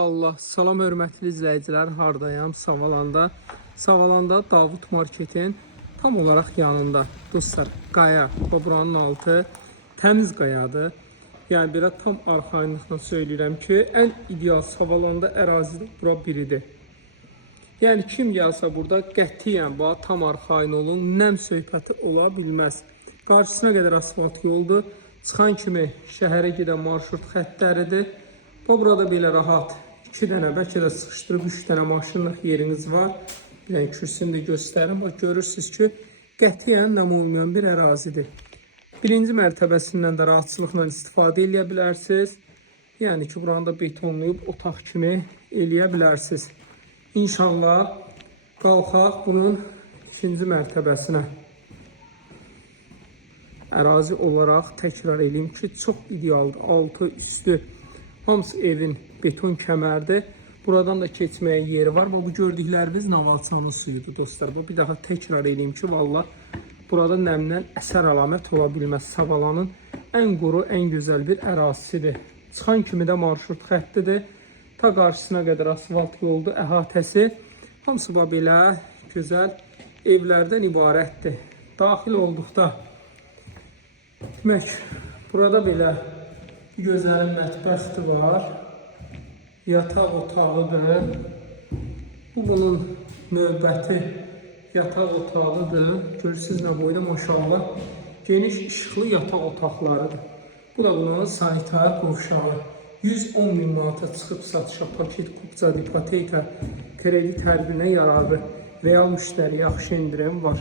Allah, salam hörmətli izləyicilər, hardayam? Savalanda Davud Marketin tam olaraq yanında. Dostlar, qaya, buranın altı təmiz qayadır. Yəni, belə tam arxayınlıqla söyləyirəm ki, ən ideal Savalanda ərazidə bura biridir. Yəni, kim gəlsə burada qətiyyən, tam arxayın olun, nəm söhbəti ola bilməz. Qarşısına qədər asfalt yoldur. Çıxan kimi şəhərə gedən marşrut xəttləridir. Burada belə rahat 2 dənə, bəlkə də sıxışdırıb 3 dənə maşınlıq yeriniz var. Bir dənə kürsünü də göstərim. Görürsünüz ki, qətiyyən nəm olmayan bir ərazidir. Birinci mərtəbəsindən də rahatçılıqla istifadə edə bilərsiniz. Yəni ki, buranı da betonlayıb otaq kimi eləyə bilərsiniz. İnşallah qalxaq bunun ikinci mərtəbəsinə. Ərazi olaraq təkrar edeyim ki, çox idealdır. Altı, üstü, hamısı evin beton kəmərdir. Buradan da keçməyə yeri var. Bu gördükləriniz Navaçanın suyudur dostlar. Bir daha təkrar edeyim ki, valla burada nəmdən əsər əlamət ola bilməz. Savalanın ən quru, ən gözəl bir ərazisidir. Çıxan kimi də marşrut xəttidir. Ta qarşısına qədər asfalt yoldur, əhatəsi. Hamısı belə gözəl evlərdən ibarətdir. Daxil olduqda demək, burada belə gözəl mətbəxti var. Yataq otağıdır. Bu bunun növbəti yataq otağıdır. Görürsünüz nə boyda maşallah. Geniş işıqlı yataq otaqlarıdır. Bu da bunun sanitar qovşağı. 110 min manata çıxıb satışa paket kupça ipoteka kredit hər birinə yararlı. Real müştəri yaxşı indirim var.